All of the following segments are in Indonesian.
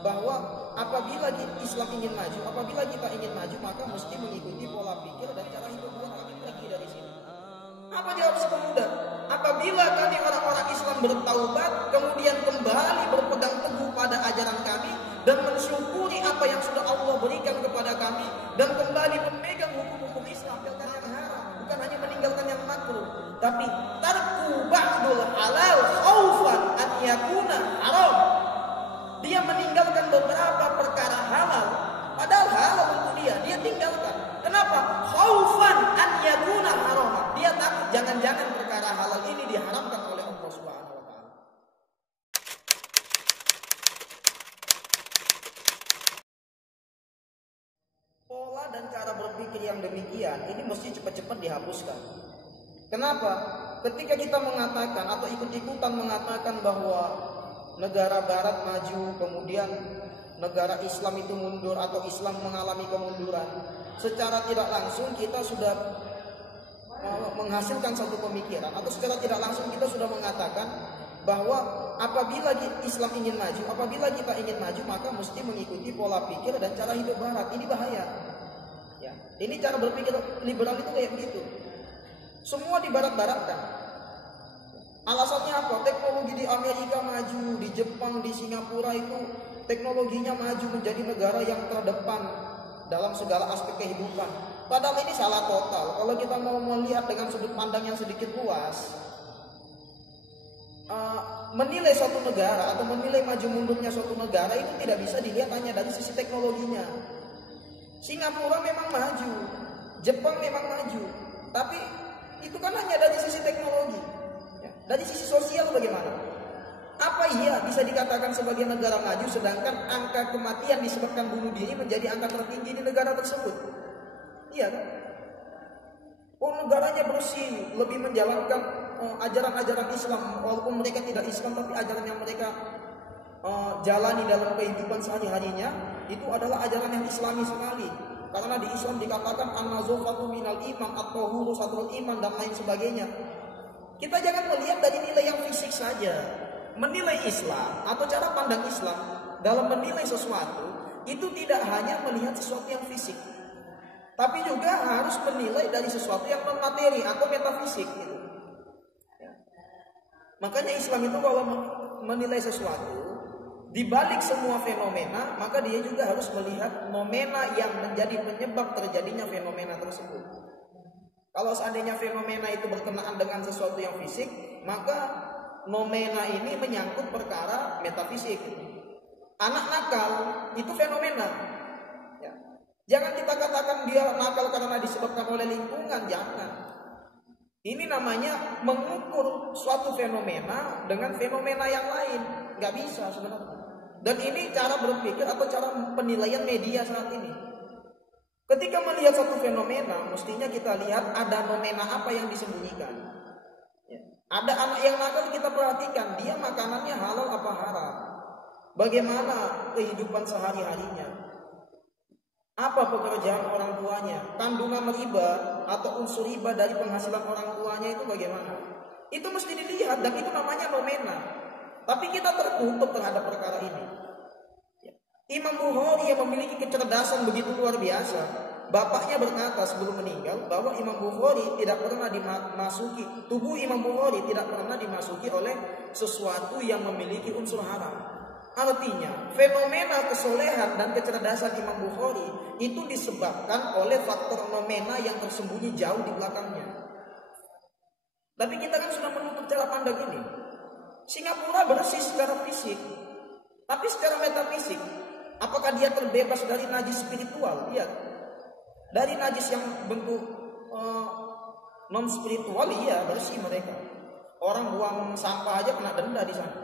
bahwa apabila Islam ingin maju, apabila kita ingin maju, maka mesti mengikuti pola pikir dan cara hidup buat kami pergi dari sini. Apa jawab sepenuhnya? Apabila kami orang-orang Islam bertaubat, kemudian kembali berpegang teguh pada ajaran kami dan mensyukuri apa yang sudah Allah berikan kepada kami dan kembali memegang hukum-hukum Islam, bukan yang haram, bukan hanya meninggalkan yang makruh, tapi tarku ba'dul halal khaufan an yakuna haram. Dia meninggalkan beberapa perkara halal, padahal halal untuk dia tinggalkan. Kenapa? Khaufan an yakuna haram. Dia takut jangan-jangan perkara halal ini diharamkan oleh Allah Subhanahu wa taala. Pola dan cara berpikir yang demikian ini mesti cepat-cepat dihapuskan. Kenapa? Ketika kita mengatakan atau ikut-ikutan mengatakan bahwa negara barat maju, kemudian negara Islam itu mundur atau Islam mengalami kemunduran, secara tidak langsung kita sudah menghasilkan satu pemikiran, atau secara tidak langsung kita sudah mengatakan bahwa apabila Islam ingin maju, apabila kita ingin maju, maka mesti mengikuti pola pikir dan cara hidup barat. Ini bahaya. Ya, ini cara berpikir liberal itu kayak begitu. Semua dibarat-baratkan. Alasannya apa? Teknologi di Amerika maju, di Jepang, di Singapura itu teknologinya maju menjadi negara yang terdepan dalam segala aspek kehidupan. Padahal ini salah total. Kalau kita mau melihat dengan sudut pandang yang sedikit luas, menilai suatu negara atau menilai maju mundurnya suatu negara itu tidak bisa dilihat hanya dari sisi teknologinya. Singapura memang maju, Jepang memang maju, tapi itu kan hanya dari sisi teknologi. Dari sisi sosial bagaimana? Apa iya bisa dikatakan sebagai negara maju sedangkan angka kematian disebabkan bunuh diri menjadi angka tertinggi di negara tersebut? Iya kan? Oh, negaranya bersih, lebih menjalankan ajaran-ajaran Islam, walaupun mereka tidak Islam, tapi ajaran yang mereka jalani dalam kehidupan sehari-harinya itu adalah ajaran yang Islami sekali. Karena di Islam dikatakan an-nazafatu minal iman, at-tahuru satrul iman dan lain sebagainya. Kita jangan melihat dari nilai yang fisik saja. Menilai Islam atau cara pandang Islam dalam menilai sesuatu itu tidak hanya melihat sesuatu yang fisik, tapi juga harus menilai dari sesuatu yang non materi atau metafisik gitu. Ya. Makanya Islam itu kalau menilai sesuatu di balik semua fenomena, maka dia juga harus melihat nomena yang menjadi penyebab terjadinya fenomena tersebut. Kalau seandainya fenomena itu berkenaan dengan sesuatu yang fisik, maka nomena ini menyangkut perkara metafisik. Anak nakal itu fenomena. Ya. Jangan kita katakan dia nakal karena disebabkan oleh lingkungan, jangan. Ini namanya mengukur suatu fenomena dengan fenomena yang lain, nggak bisa sebenarnya. Dan ini cara berpikir atau cara penilaian media saat ini. Ketika melihat satu fenomena, mestinya kita lihat ada nomena apa yang disembunyikan. Ya. Ada anak yang nakal, kita perhatikan dia makanannya halal apa haram, bagaimana kehidupan sehari-harinya, apa pekerjaan orang tuanya, kandungan riba atau unsur riba dari penghasilan orang tuanya itu bagaimana. Itu mesti dilihat dan itu namanya nomena. Tapi kita tertutup terhadap perkara ini. Imam Bukhari yang memiliki kecerdasan begitu luar biasa, bapaknya berkata sebelum meninggal bahwa Imam Bukhari tidak pernah dimasuki, tubuh Imam Bukhari tidak pernah dimasuki oleh sesuatu yang memiliki unsur haram. Artinya fenomena kesolehan dan kecerdasan Imam Bukhari itu disebabkan oleh faktor nomena yang tersembunyi jauh di belakangnya. Tapi kita kan sudah menutup cara pandang ini. Singapura bersih secara fisik, tapi secara metafisik, apakah dia terbebas dari najis spiritual? Iya. Dari najis yang bentuk non spiritual, iya bersih mereka. Orang buang sampah aja kena denda di sana.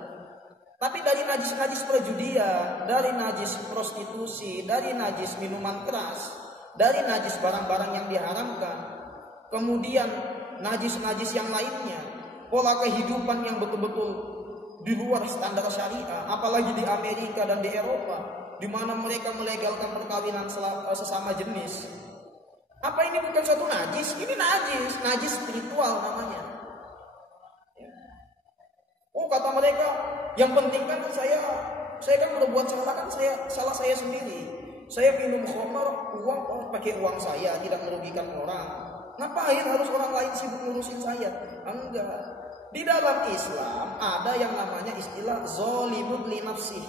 Tapi dari najis-najis perjudian, dari najis prostitusi, dari najis minuman keras, dari najis barang-barang yang diharamkan, kemudian najis-najis yang lainnya, pola kehidupan yang betul-betul di luar standar syariah, apalagi di Amerika dan di Eropa, di mana mereka melegalkan perkawinan sesama jenis. Apa ini bukan suatu najis? Ini najis spiritual namanya. Oh, kata mereka, yang penting kan saya saya kan berbuat salah kan salah saya sendiri. Saya minum khamar, pakai uang saya, tidak merugikan orang. Ngapain harus orang lain sibuk ngurusin saya? Enggak. Di dalam Islam ada yang namanya istilah zalimun li nafsih.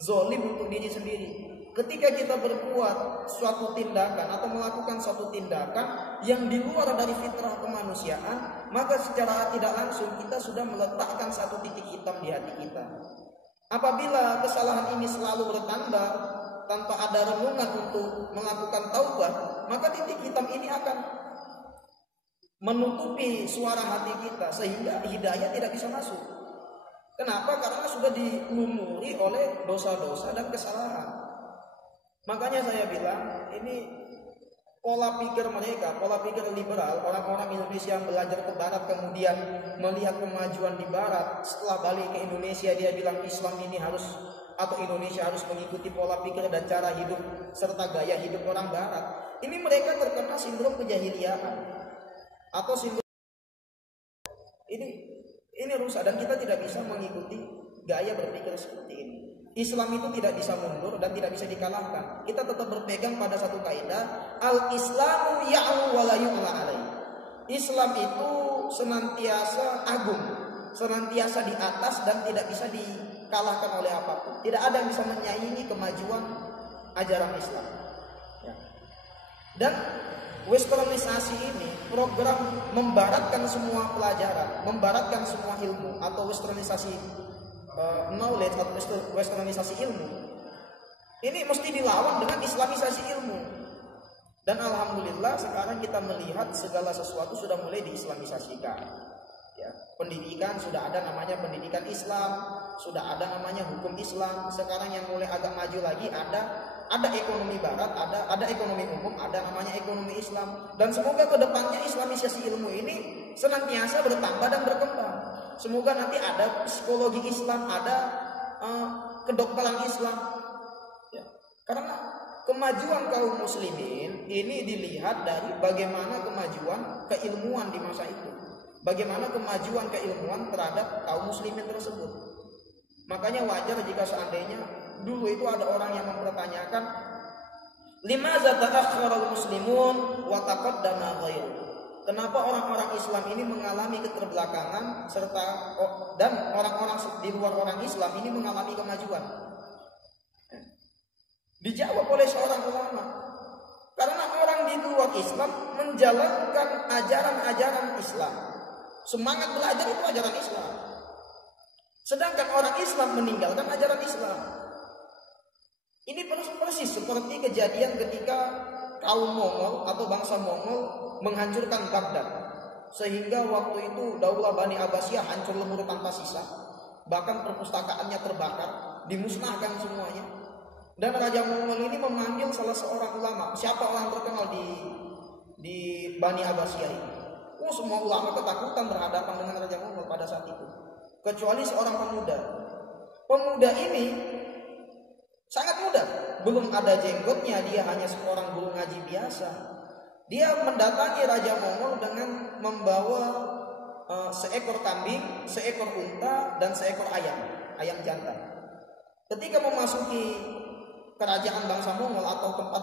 Zalim untuk diri sendiri. Ketika kita berbuat suatu tindakan atau melakukan suatu tindakan yang di luar dari fitrah kemanusiaan, maka secara tidak langsung kita sudah meletakkan satu titik hitam di hati kita. Apabila kesalahan ini selalu bertambah tanpa ada renungan untuk melakukan taubat, maka titik hitam ini akan menutupi suara hati kita sehingga hidayah tidak bisa masuk. Kenapa? Karena sudah dilumuri oleh dosa-dosa dan kesalahan. Makanya saya bilang ini pola pikir mereka, pola pikir liberal, orang-orang Indonesia yang belajar ke barat kemudian melihat kemajuan di barat, setelah balik ke Indonesia dia bilang Islam ini harus atau Indonesia harus mengikuti pola pikir dan cara hidup serta gaya hidup orang barat. Ini mereka terkena sindrom kejahiliaan atau sindrom ini rusak dan kita tidak bisa mengikuti gaya berpikir seperti ini. Islam itu tidak bisa mundur dan tidak bisa dikalahkan. Kita tetap berpegang pada satu kaidah, al-Islamu ya'lu wa la yu'la alaih. Islam itu senantiasa agung, senantiasa di atas dan tidak bisa dikalahkan oleh apapun. Tidak ada yang bisa menyaingi kemajuan ajaran Islam. Ya. Dan westernisasi ini program membaratkan semua pelajaran, membaratkan semua ilmu atau westernisasi knowledge atau westernisasi ilmu. Ini mesti dilawan dengan islamisasi ilmu. Dan alhamdulillah sekarang kita melihat segala sesuatu sudah mulai diislamisasikan. Ya, pendidikan sudah ada namanya pendidikan Islam, sudah ada namanya hukum Islam. Sekarang yang mulai agak maju lagi ada ekonomi barat, ada ekonomi umum, ada namanya ekonomi Islam. Dan semoga kedepannya islamisasi ilmu ini senantiasa bertambah dan berkembang. Semoga nanti ada psikologi Islam, ada kedokteran Islam. Ya. Karena kemajuan kaum muslimin ini dilihat dari bagaimana kemajuan keilmuan di masa itu. Bagaimana kemajuan keilmuan terhadap kaum muslimin tersebut. Makanya wajar jika seandainya dulu itu ada orang yang mempertanyakan limaza ta'akhkhara al-muslimun wa taqaddama ghairuhum. Kenapa orang-orang Islam ini mengalami keterbelakangan dan orang-orang di luar orang Islam ini mengalami kemajuan? Dijawab oleh seorang ulama. Karena orang di luar Islam menjalankan ajaran-ajaran Islam. Semangat belajar itu ajaran Islam. Sedangkan orang Islam meninggalkan ajaran Islam. Ini persis seperti kejadian ketika kaum Mongol atau bangsa Mongol menghancurkan Baghdad, sehingga waktu itu Daulah Bani Abbasiyah hancur lebur tanpa sisa, bahkan perpustakaannya terbakar, dimusnahkan semuanya. Dan Raja Mongol ini memanggil salah seorang ulama, siapa orang terkenal di Bani Abbasiyah ini. Semua ulama ketakutan berhadapan dengan Raja Mongol pada saat itu, kecuali seorang pemuda. Pemuda ini sangat muda, belum ada jenggotnya, dia hanya seorang guru ngaji biasa. Dia mendatangi Raja Mongol dengan membawa seekor kambing, seekor unta, dan seekor ayam jantan. Ketika memasuki kerajaan bangsa Mongol atau tempat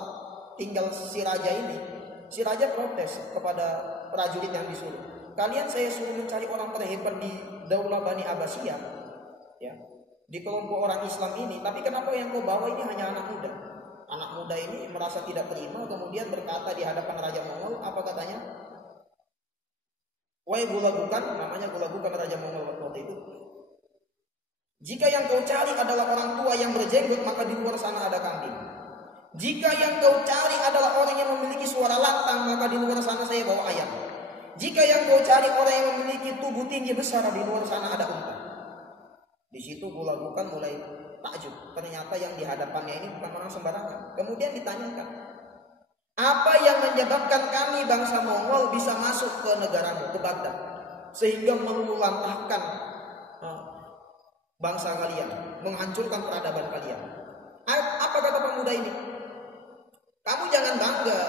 tinggal si raja ini, si raja protes kepada prajurit yang disuruh. Kalian saya suruh mencari orang terhebat di Daulah Bani Abbasiyah, ya, di kelompok orang Islam ini, tapi kenapa yang kau bawa ini hanya anak muda? Anak muda ini merasa tidak terima, kemudian berkata di hadapan Raja Mongol, apa katanya? Wahai Gulagukan, namanya Gulagukan Raja Mongol waktu itu. Jika yang kau cari adalah orang tua yang berjenggot, maka di luar sana ada kambing. Jika yang kau cari adalah orang yang memiliki suara lantang, maka di luar sana saya bawa ayam. Jika yang kau cari orang yang memiliki tubuh tinggi besar, di luar sana ada unta. Di situ Gulagukan mulai takjub. Ternyata yang di hadapannya ini bukan orang sembarangan. Kemudian ditanyakan, apa yang menyebabkan kami bangsa Mongol bisa masuk ke negaramu, ke Baghdad, sehingga meluluhlantahkan bangsa kalian, menghancurkan peradaban kalian? Apa kata pemuda ini? Kamu jangan bangga.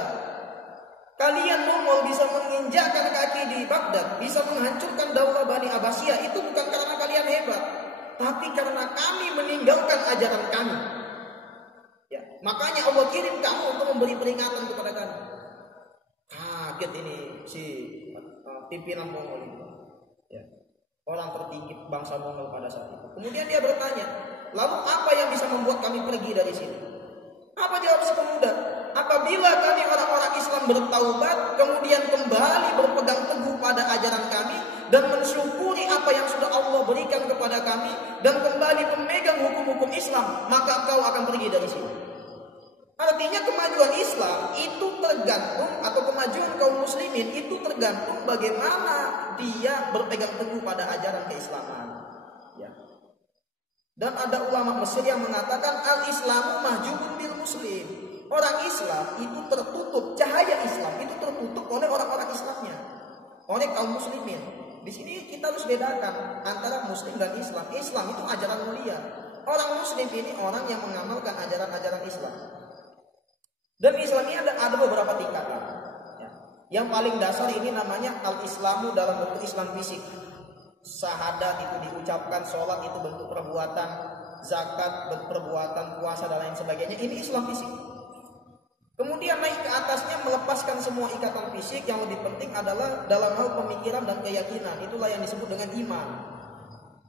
Kalian Mongol bisa menginjakkan kaki di Baghdad, bisa menghancurkan Daulah Bani Abbasiyah, itu bukan karena kalian hebat. tapi karena kami meninggalkan ajaran kami. Ya, makanya Allah kirim kamu untuk memberi peringatan kepada kami. Kaget ini si pimpinan Mongol itu. Ya, orang tertinggi bangsa Mongol pada saat itu. Kemudian dia bertanya, lalu apa yang bisa membuat kami pergi dari sini? Apa jawab si pemuda? Apabila kami orang-orang Islam bertaubat, kemudian kembali berpegang teguh pada ajaran kami dan mensyukuri apa yang sudah Allah berikan kepada kami dan kembali memegang hukum-hukum Islam, maka kau akan pergi dari sini. Artinya kemajuan Islam itu tergantung, atau kemajuan kaum muslimin itu tergantung bagaimana dia berpegang teguh pada ajaran keislaman. Ya. Dan ada ulama Mesir yang mengatakan al-Islamu mahjubun bil muslim. Orang Islam itu tertutup, cahaya Islam itu tertutup oleh orang-orang Islamnya, oleh kaum muslimin. Di sini kita harus bedakan antara muslim dan Islam. Islam itu ajaran mulia. Orang muslim ini orang yang mengamalkan ajaran-ajaran Islam. Dan Islam ini ada beberapa tingkatan. Ya. Yang paling dasar ini namanya al-Islamu dalam bentuk Islam fisik. Syahadat itu diucapkan, sholat itu bentuk perbuatan, zakat bentuk perbuatan, puasa dan lain sebagainya. Ini Islam fisik. Kemudian naik ke atasnya melepaskan semua ikatan fisik. Yang lebih penting adalah dalam hal pemikiran dan keyakinan. Itulah yang disebut dengan iman.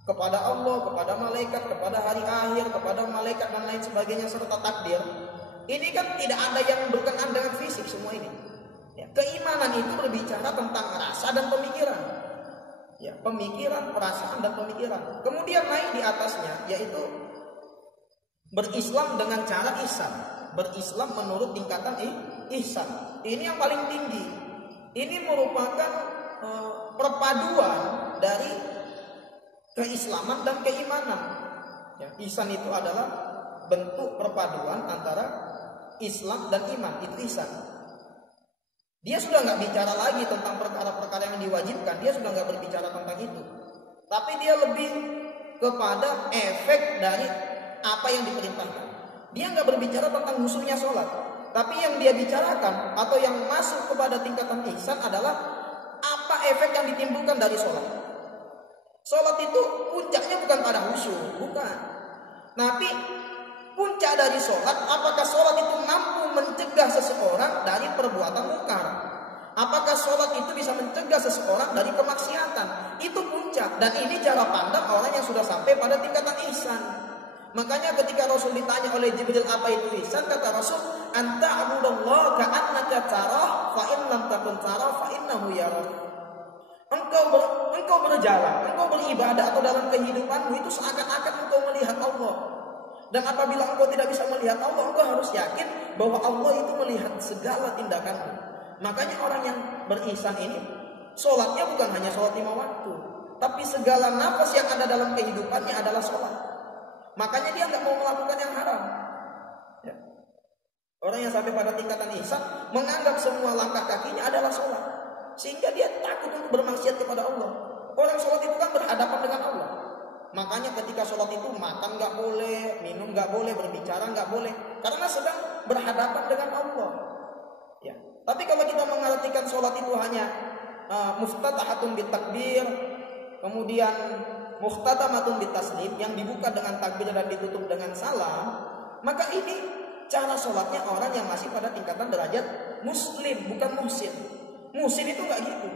Kepada Allah, kepada malaikat, kepada hari akhir, kepada malaikat dan lain sebagainya serta takdir. Ini kan tidak ada yang berkenaan dengan fisik semua ini. Ya, keimanan itu berbicara tentang rasa dan pemikiran. Ya, pemikiran, perasaan dan pemikiran. Kemudian naik di atasnya yaitu berislam dengan cara ihsan. Berislam menurut tingkatan ihsan. Ini yang paling tinggi. Ini merupakan perpaduan dari keislaman dan keimanan. Ya, ihsan itu adalah bentuk perpaduan antara Islam dan iman. Itu ihsan. Dia sudah nggak bicara lagi tentang perkara-perkara yang diwajibkan. Dia sudah nggak berbicara tentang itu. Tapi dia lebih kepada efek dari apa yang diperintahkan. Dia nggak berbicara tentang musuhnya sholat. Tapi yang dia bicarakan atau yang masuk kepada tingkatan ihsan adalah apa efek yang ditimbulkan dari sholat. Sholat itu puncaknya bukan pada khusyuk, bukan. Tapi puncak dari sholat, apakah sholat itu mampu mencegah seseorang dari perbuatan mungkar? Apakah sholat itu bisa mencegah seseorang dari kemaksiatan? Itu puncak. Dan ini cara pandang orang yang sudah sampai pada tingkatan ihsan. Makanya ketika Rasul ditanya oleh Jibril apa itu ihsan, kata Rasul, anta abudallah ka'annaka tarah fa in lam takun tarah fa innahu yarah. Engkau berjalan, engkau beribadah atau dalam kehidupanmu itu seakan-akan engkau melihat Allah. Dan apabila engkau tidak bisa melihat Allah, engkau harus yakin bahwa Allah itu melihat segala tindakanmu. Makanya orang yang berihsan ini, sholatnya bukan hanya sholat 5 waktu, tapi segala nafas yang ada dalam kehidupannya adalah sholat. Makanya dia nggak mau melakukan yang haram. Ya. Orang yang sampai pada tingkatan ihsan menganggap semua langkah kakinya adalah sholat, sehingga dia takut untuk bermaksiat kepada Allah. Orang sholat itu kan berhadapan dengan Allah. Makanya ketika sholat itu makan nggak boleh, minum nggak boleh, berbicara nggak boleh, karena sedang berhadapan dengan Allah. Ya. Tapi kalau kita mengartikan sholat itu hanya muftatahatun bitakbir, kemudian muftatamatun bitaslim, yang dibuka dengan takbir dan ditutup dengan salam, maka ini cara sholatnya orang yang masih pada tingkatan derajat muslim, bukan muhsin. Muhsin itu nggak gitu.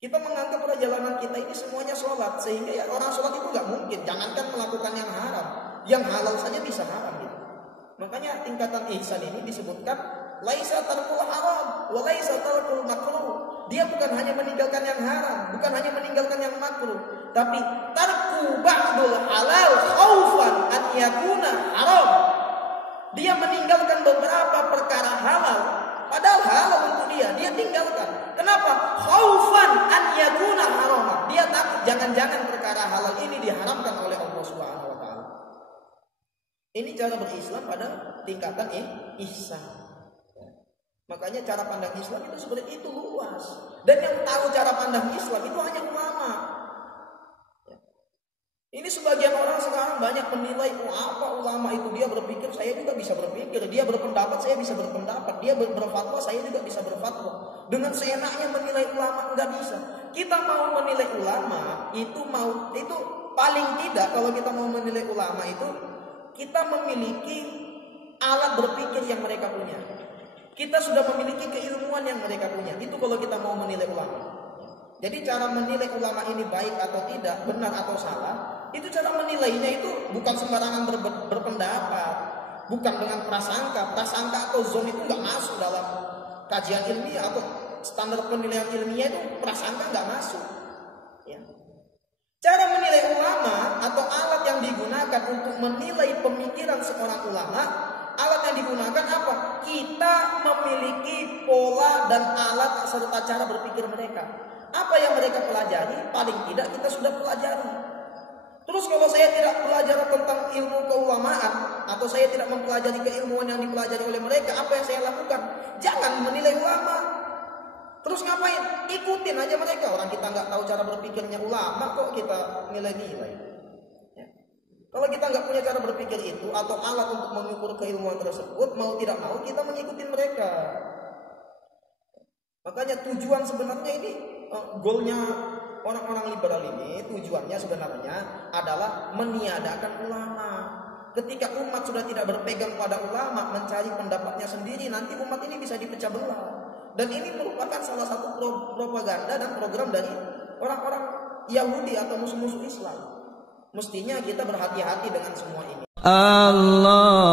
Kita menganggap perjalanan kita ini semuanya sholat, sehingga ya orang sholat itu nggak mungkin. Jangankan melakukan yang haram, yang halal saja bisa haram. Gitu. Makanya tingkatan ihsan ini disebutkan laisa tarkul haram, wa laisa tarkul makruh. Dia bukan hanya meninggalkan yang haram, bukan hanya meninggalkan yang makruh, tapi tarku ba'dul halal khaufan an yakuna haram. Dia meninggalkan beberapa perkara halal, padahal halal untuk dia tinggalkan. Kenapa? Khaufan an yakuna haram. Dia takut jangan-jangan perkara halal ini diharamkan oleh Allah Subhanahu wa taala. Ini cara berislam pada tingkatan ihsan. Makanya cara pandang Islam itu seperti itu, luas. Dan yang tahu cara pandang Islam itu hanya ulama. Ini sebagian orang sekarang banyak menilai, apa ulama itu, dia berpikir, saya juga bisa berpikir. Dia berpendapat, saya bisa berpendapat. Dia berfatwa, saya juga bisa berfatwa. Dengan seenaknya menilai ulama, enggak bisa. kita mau menilai ulama itu paling tidak kalau kita mau menilai ulama itu kita memiliki alat berpikir yang mereka punya. Kita sudah memiliki keilmuan yang mereka punya. Itu kalau kita mau menilai ulama. Jadi cara menilai ulama ini baik atau tidak, benar atau salah, itu cara menilainya itu bukan sembarangan berpendapat, bukan dengan prasangka. Prasangka atau zon itu nggak masuk dalam kajian ilmiah atau standar penilaian ilmiah itu prasangka nggak masuk. Ya. Cara menilai ulama atau alat yang digunakan untuk menilai pemikiran seorang ulama, alat yang digunakan apa? Kita memiliki pola dan alat serta cara berpikir mereka. Apa yang mereka pelajari, paling tidak kita sudah pelajari. Terus kalau saya tidak belajar tentang ilmu keulamaan atau saya tidak mempelajari keilmuan yang dipelajari oleh mereka, apa yang saya lakukan? Jangan menilai ulama. Terus ngapain? Ikutin aja mereka. Orang kita nggak tahu cara berpikirnya ulama kok kita nilai-nilai. Ya. Kalau kita nggak punya cara berpikir itu atau alat untuk mengukur keilmuan tersebut, mau tidak mau kita mengikuti mereka. Makanya tujuan sebenarnya ini, goalnya orang-orang liberal ini, tujuannya sebenarnya adalah meniadakan ulama. Ketika umat sudah tidak berpegang pada ulama, mencari pendapatnya sendiri, nanti umat ini bisa dipecah belah. Dan ini merupakan salah satu propaganda dan program dari orang-orang Yahudi atau musuh-musuh Islam. Mestinya kita berhati-hati dengan semua ini. Allah